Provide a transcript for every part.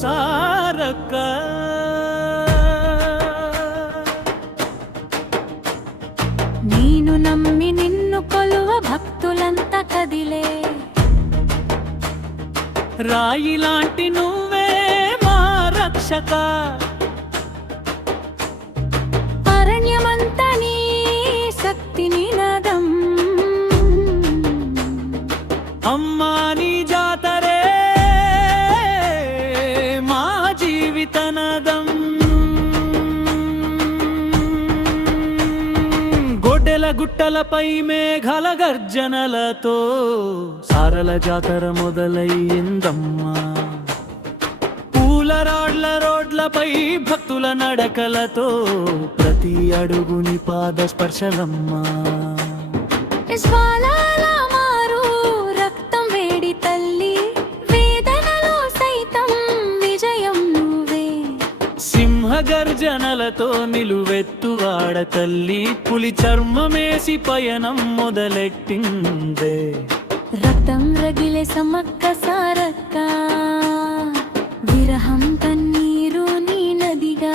సారక నేను నమ్మి నిన్ను కొలువ భక్తులంతా కదిలే. రాయి లాంటి నువ్వే మా రక్షక. అమ్మా నీ జాతరే మా జీవితనదం. గొడ్డెల గుట్టలపై మేఘల గర్జనలతో సారల జాతర మొదలయ్యిందమ్మా. పూల రాడ్ల రోడ్లపై భక్తుల నడకలతో ప్రతి అడుగుని పాద స్పర్శలమ్మా సింహ గర్జనలతో నిలువెత్తువాడ తల్లి పులి చర్మమేసి పయనం మొదలెట్టిందే. రక్తం రగిలే సమ్మక్క సారక్క విరహం కన్నీరు నీ నదిగా.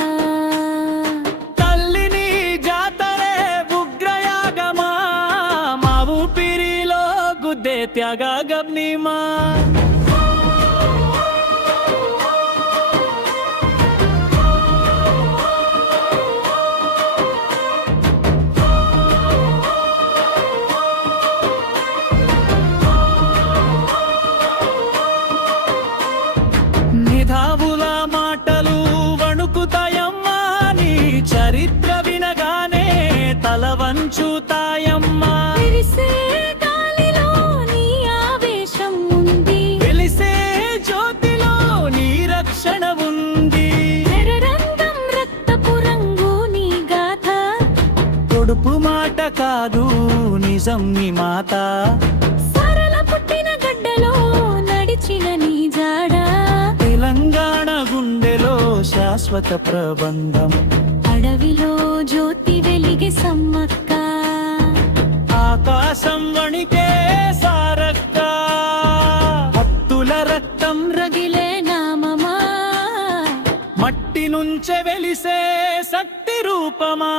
తల్లిని జాతరే ఉగ్రయాగమా మా ఊపిరిలో గుద్దే త్యాగమా గాలిలో నీ ఆవేశం ఉంది. వెలిసే జ్యోతిలో నీ రక్షణ ఉంది. రక్తపు రంగు నీ గాథ. పొడుపు మాట కాదు నిజం నీ మాత. సరళ పుట్టిన గడ్డలో నడిచిన నీ జాడ. తెలంగాణ గుండెలో శాశ్వత ప్రబంధం. అడవిలో జ్యోతి వెలిగే సమ్మక్క ఆకాశం వణికే సారక్క. హత్తుల రక్తం రగిలే నామమా. మట్టి నుంచే వెలిసే శక్తి రూపమా.